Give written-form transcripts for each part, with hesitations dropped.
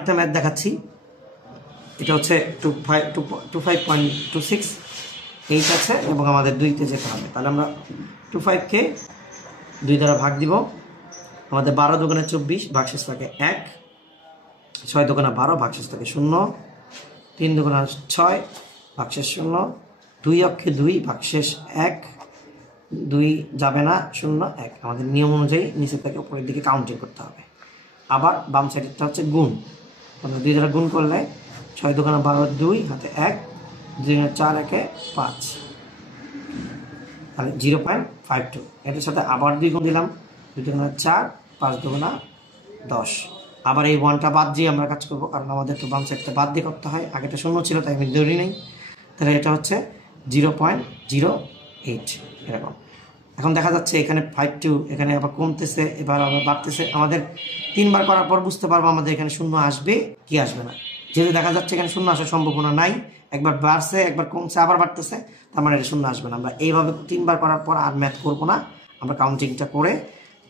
আরেকটা ম্যাথ দেখাচ্ছি। এটা হচ্ছে 25.26 এইট আছে এবং আমাদের 2-তে যেতে হবে। তাহলে আমরা 25কে 2 দ্বারা ভাগ দিব। আমাদের 12 দোকানে 24, ভাগশেষ থাকে 1, 6 দোকানে 12, ভাগশেষ থাকে 0, 3 দোকানে 6, ভাগশেষ 0, 2 অক্ষে 2, ভাগশেষ 1, 2 যাবে না, 0 1। আমাদের নিয়ম অনুযায়ী নিচের থেকে উপরের দিকে কাউন্টিং করতে হবে। আবার বাম সাইডেরটা হচ্ছে গুণ। আমরা 2 দ্বারা গুণ করলে 6 দোকানে 12, 2 হাতে 1, 2 4 1 5, তাহলে 0.52। এটার সাথে আবার 2 গুণ দিলাম, 2 দোকানে 4, 5 দোকানে 10। আবার এই 1টা বাদ দিয়ে আমরা কাজ করবো, কারণ আমাদের তো বাম সাইডটা বাদ দিয়ে করতে হয়। আগেটা 0 ছিল তাই আমি ধরি নেই। তাহলে এটা হচ্ছে 0.08 এরকম। এখন দেখা যাচ্ছে এখানে 52, এখানে আবার কমতেছে, এবার আবার বাড়তেছে। আমাদের 3 বার করার পর বুঝতে পারবো আমাদের এখানে 0 আসবে কি আসবে না। যেহেতু দেখা যাচ্ছে এখানে 0 আসার সম্ভাবনা নাই, একবার বাড়ছে একবার কমছে আবার বাড়তেছে, তার মানে এটা 0 আসবে না। আমরা এইভাবে 3 বার করার পর আর ম্যাথ করবো না, আমরা কাউন্টিংটা করে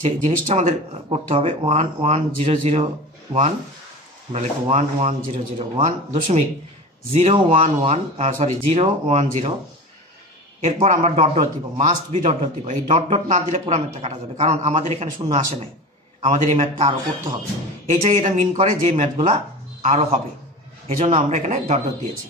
যে জিনিসটা আমাদের করতে হবে 11001, আমরা লিখবো 11001.011 এরপর আমরা ডট ডট দিব, মাস্ট বি ডট ডট দিব। এই ডট ডট না দিলে পুরো ম্যাথটা কাটা যাবে, কারণ আমাদের এখানে 0 আসে নাই, আমাদের এই ম্যাথটা আরও করতে হবে। এইটাই এটা মিন করে যে ম্যাথগুলা আরও হবে, এই জন্য আমরা এখানে ডট ডট দিয়েছি।